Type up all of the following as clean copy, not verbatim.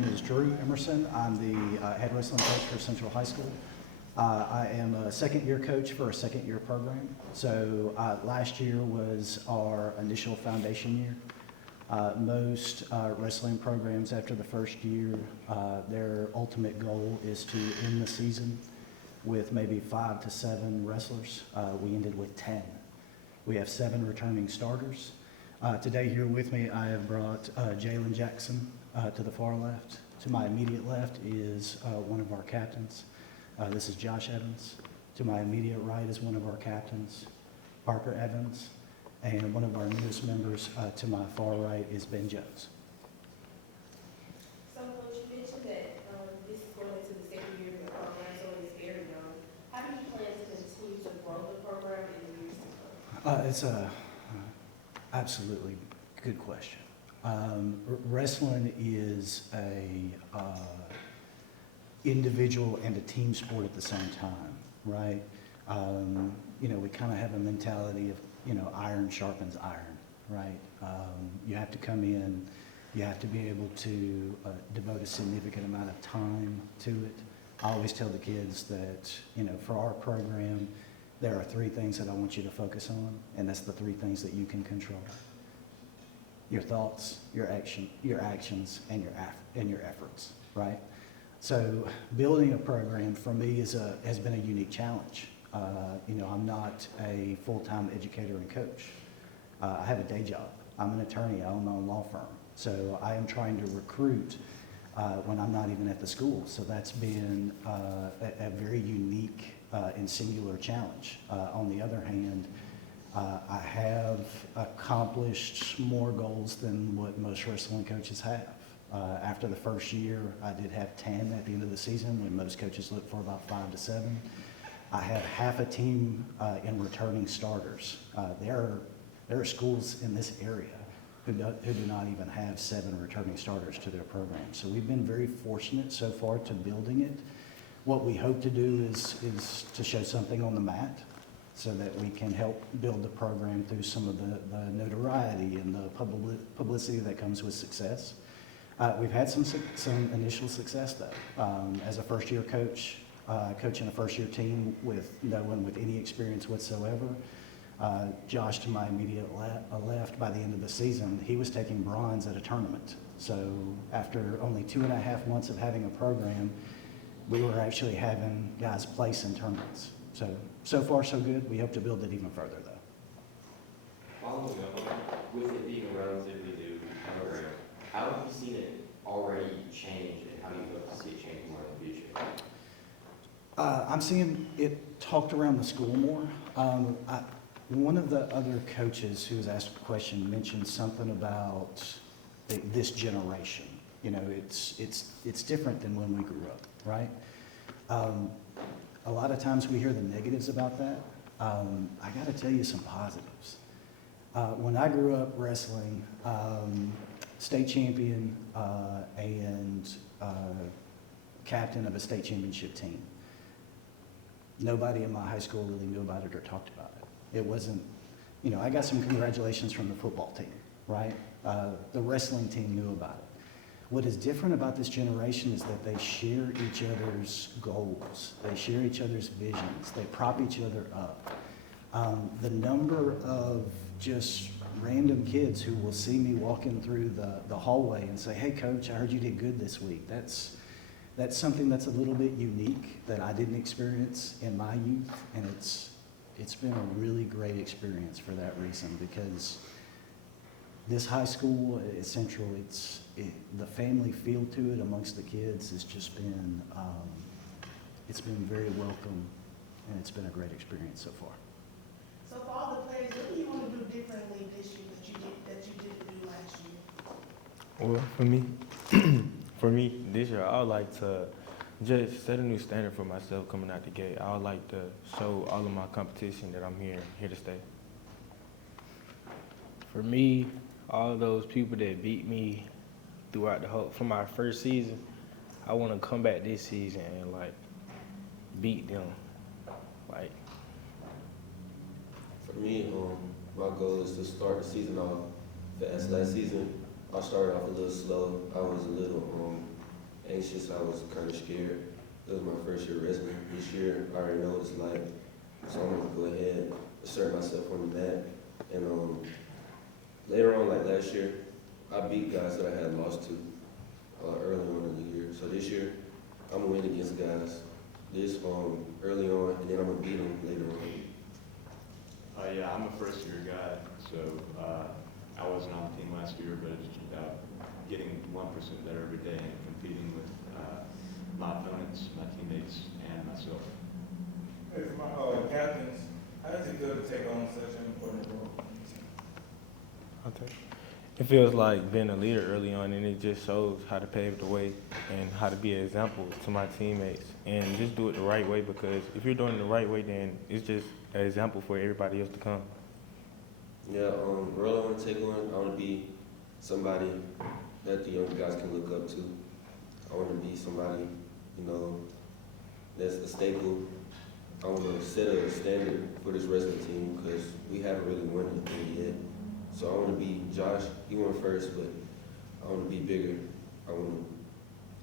name is Drew Emerson. I'm the head wrestling coach for Central High School. I am a second-year coach for a second-year program. So last year was our initial foundation year. Most wrestling programs after the first year, their ultimate goal is to end the season with maybe 5 to 7 wrestlers. We ended with 10. We have 7 returning starters. Today here with me, I have brought Jalen Jackson to the far left. To my immediate left is one of our captains. This is Josh Evans. To my immediate right is one of our captains, Parker Evans. And one of our newest members to my far right is Ben Jones. So, Coach, you mentioned that this is going into the second year of the program, so it's very young. How do you plan to continue to grow the program in the years to come? It's a absolutely good question. Wrestling is a individual and a team sport at the same time, right? We kind of have a mentality of, iron sharpens iron, right? You have to come in, you have to be able to devote a significant amount of time to it. I always tell the kids that, for our program, there are 3 things that I want you to focus on, and that's the 3 things that you can control. Your thoughts, your actions, and your efforts, right? So building a program for me has been a unique challenge. I'm not a full-time educator and coach. I have a day job. I'm an attorney. I own my own law firm. So I am trying to recruit when I'm not even at the school. So that's been a very unique and singular challenge. On the other hand, I have accomplished more goals than what most wrestling coaches have. After the first year, I did have 10 at the end of the season, when most coaches look for about 5 to 7. I have half a team in returning starters. There are schools in this area who do not even have 7 returning starters to their program. So we've been very fortunate so far to building it. What we hope to do is to show something on the mat so that we can help build the program through some of the notoriety and the publicity that comes with success. We've had some initial success though. As a first-year coach, coaching a first-year team with no one with any experience whatsoever, Josh, to my immediate left, by the end of the season, he was taking bronze at a tournament. So after only 2.5 months of having a program, we were actually having guys place in tournaments. So far so good. We hope to build it even further though. Following up, with it being a relatively new program, how have you seen it already change, and how do you hope to see it change more in the future? I'm seeing it talked around the school more. One of the other coaches who was asked a question mentioned something about this generation. It's different than when we grew up, right? A lot of times we hear the negatives about that. I got to tell you some positives. When I grew up wrestling, state champion and captain of a state championship team. Nobody in my high school really knew about it or talked about it. It wasn't, I got some congratulations from the football team, right? The wrestling team knew about it. What is different about this generation is that they share each other's goals. They share each other's visions. They prop each other up. The number of just random kids who will see me walking through the hallway and say, "Hey coach, I heard you did good this week." That's something that's a little bit unique that I didn't experience in my youth, and it's been a really great experience for that reason, because this high school at Central, the family feel to it amongst the kids has just been, it's been very welcome, and it's been a great experience so far. So for all the players, what do you want to do differently this year that you didn't do last year? Well, for me, this year, I would like to just set a new standard for myself coming out the gate. I would like to show all of my competition that I'm here to stay. For me, all those people that beat me throughout from my first season, I want to come back this season and beat them. For me, my goal is to start the season off fast. Last season, I started off a little slow. I was a little anxious. I was kind of scared. It was my first year wrestling. This year, I already know what it's like. So I'm gonna go ahead, assert myself on the mat. And later on, like last year, I beat guys that I had lost to early on in the year. So this year, I'm gonna win against guys early on, and then I'm gonna beat them later on. Yeah, I'm a first-year guy, so I wasn't on the team last year, but it's just about getting 1% better every day and competing with my opponents, my teammates, and myself. Hey, for my captains, how does it feel to take on such an important role? Okay. It feels like being a leader early on, and it just shows how to pave the way and how to be an example to my teammates and just do it the right way, because if you're doing it the right way, then it's just an example for everybody else to come. Yeah, role I want to take on, I want to be somebody that the younger guys can look up to. I want to be somebody, that's a staple. I want to set a standard for this wrestling team because we haven't really won anything yet. So I want to be Josh. He went first, but I want to be bigger. I want to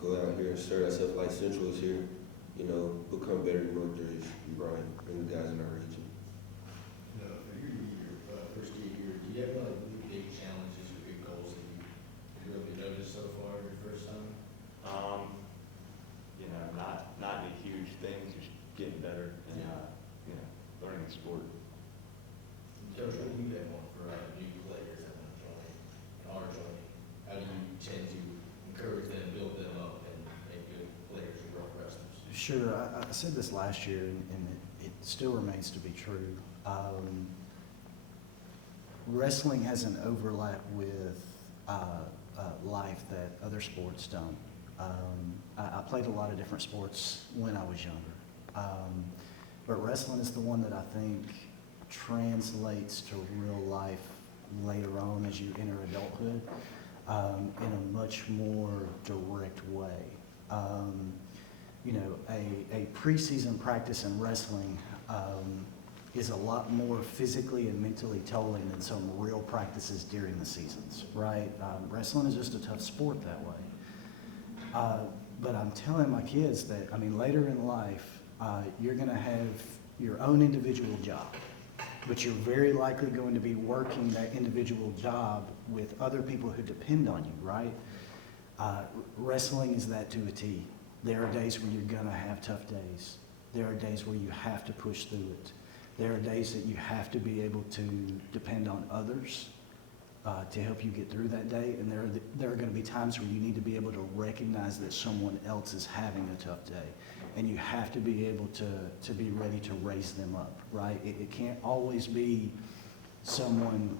go out here and assert ourselves like Central is here. Become better than North Jersey, Brian, and the guys in our region. For your first year, do you have like really big challenges or big goals that you really noticed so far your first time? Not any huge things, just getting better and learning the sport. Coach, what do you have on for new players that want to join and are joining? How do you tend to encourage them, build them up, and make good players and grow wrestlers? Sure, I said this last year, and it still remains to be true. Wrestling has an overlap with life that other sports don't. I played a lot of different sports when I was younger, but wrestling is the one that I think translates to real life later on as you enter adulthood in a much more direct way. A preseason practice in wrestling is a lot more physically and mentally tolling than some real practices during the seasons, right? Wrestling is just a tough sport that way. But I'm telling my kids that, later in life, you're gonna have your own individual job, but you're very likely going to be working that individual job with other people who depend on you, right? Wrestling is that to a T. There are days where you're gonna have tough days. There are days where you have to push through it. There are days that you have to be able to depend on others to help you get through that day. And there are gonna be times where you need to be able to recognize that someone else is having a tough day. And you have to be able to be ready to raise them up, right? It can't always be someone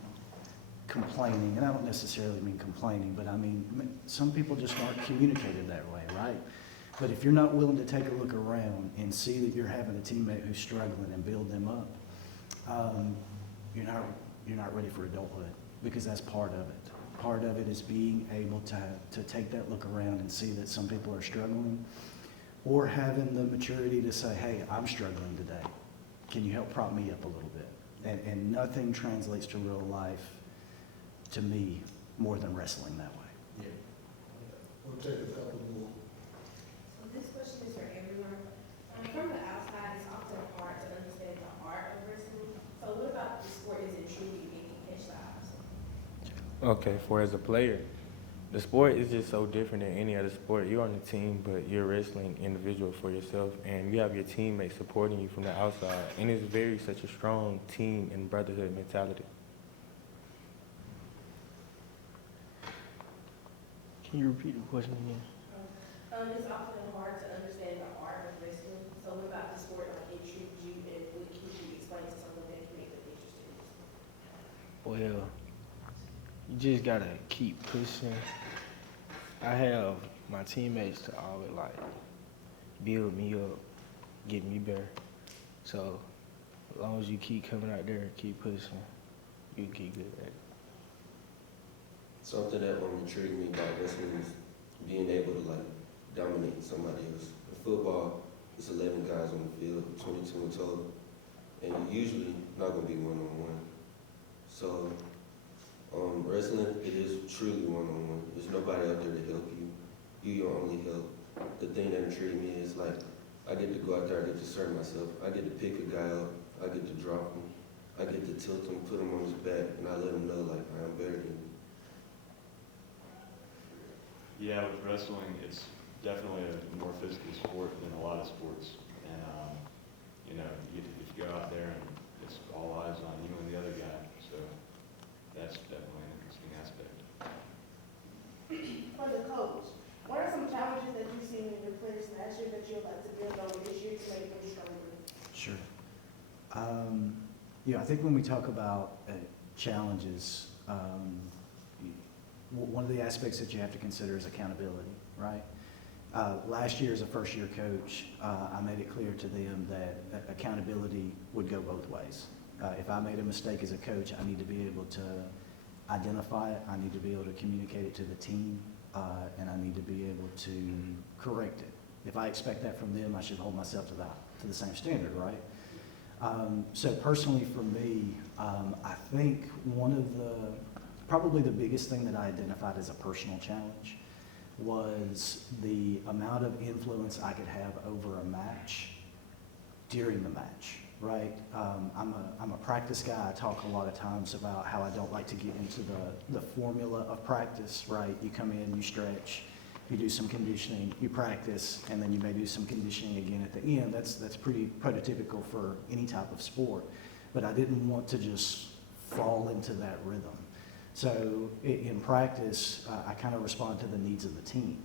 complaining, and I don't necessarily mean complaining, but some people just aren't communicated that way, right? But if you're not willing to take a look around and see that you're having a teammate who's struggling and build them up, you're not ready for adulthood, because that's part of it. Part of it is being able to take that look around and see that some people are struggling, or having the maturity to say, hey, I'm struggling today. Can you help prop me up a little bit? And nothing translates to real life to me more than wrestling that way. Yeah. We'll take a couple more. So this question is for everyone. From the outside, it's often hard to understand the art of wrestling. So what about the sport is it truly making catch the eyes? Okay, for as a player, the sport is just so different than any other sport. You're on the team, but you're wrestling individual for yourself, and you have your teammates supporting you from the outside, and it's such a strong team and brotherhood mentality. Can you repeat the question again? It's often hard to understand the art of wrestling. So what about the sport intrigues you, and what can you explain to someone that can make them interested in this? Well, you just gotta keep pushing. I have my teammates to always build me up, get me better. So as long as you keep coming out there and keep pushing, you keep good at it. Something that intrigued me about wrestling is being able to dominate somebody else. In football, it's 11 guys on the field, 22 in total, and you're usually not going to be one-on-one. So wrestling, it is truly one-on-one. There's nobody out there to help you. you your only help. The thing that intrigued me is like, I get to go out there, I get to assert myself, I get to pick a guy up, I get to drop him, I get to tilt him, put him on his back, and I let him know like I am better than you. Yeah, with wrestling, it's definitely a more physical sport than a lot of sports. And, you know, if you go out there and it's all eyes on you and the other guy, so that's definitely an interesting aspect. For the coach, what are some challenges that you've seen in your players last year that you'd like to build on this year to make them stronger? Sure. Yeah, I think when we talk about challenges, one of the aspects that you have to consider is accountability, right? Last year as a first-year coach, I made it clear to them that accountability would go both ways. If I made a mistake as a coach, I need to be able to identify it, I need to be able to communicate it to the team, and I need to be able to correct it. If I expect that from them, I should hold myself to the same standard, right? So personally for me, I think probably the biggest thing that I identified as a personal challenge was the amount of influence I could have over a match during the match, right? I'm a practice guy. I talk a lot of times about how I don't like to get into the formula of practice, right? You come in, you stretch, you do some conditioning, you practice, and then you may do some conditioning again at the end. That's pretty prototypical for any type of sport. But I didn't want to just fall into that rhythm. So in practice, I kind of respond to the needs of the team.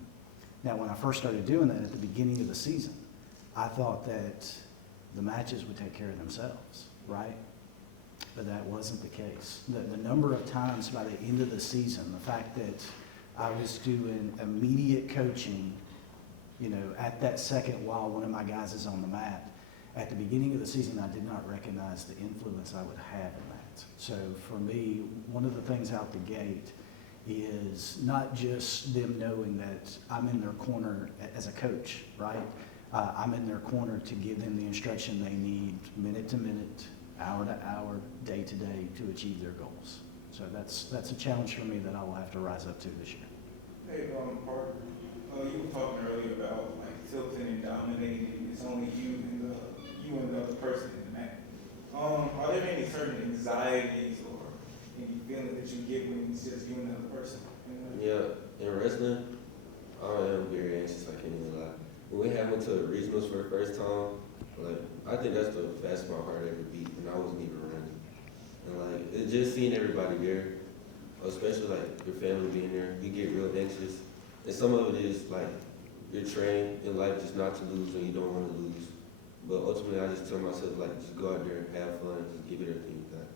Now, when I first started doing that at the beginning of the season, I thought that the matches would take care of themselves, right? But that wasn't the case. The number of times by the end of the season, the fact that I was doing immediate coaching, you know, at that second while one of my guys is on the mat, at the beginning of the season, I did not recognize the influence I would have in that. So for me, one of the things out the gate is not just them knowing that I'm in their corner as a coach, right? I'm in their corner to give them the instruction they need minute to minute, hour to hour, day to day to achieve their goals. So that's a challenge for me that I will have to rise up to this year. Hey, Parker, you were talking earlier about like tilting and dominating. It's only you and the other person in the match. Are there any certain anxieties or any feeling that you get when it's just you and the other person? Yeah, in wrestling, I am very anxious, I can't even lie. When we went to the regionals for the first time, like, I think that's the fastest my heart ever beat, and I wasn't even running. And like, it's just seeing everybody there, especially like your family being there, you get real anxious. And some of it is like, you're trained in life just not to lose when you don't want to lose. But ultimately, I just tell myself, like, just go out there and have fun, just give it everything you got.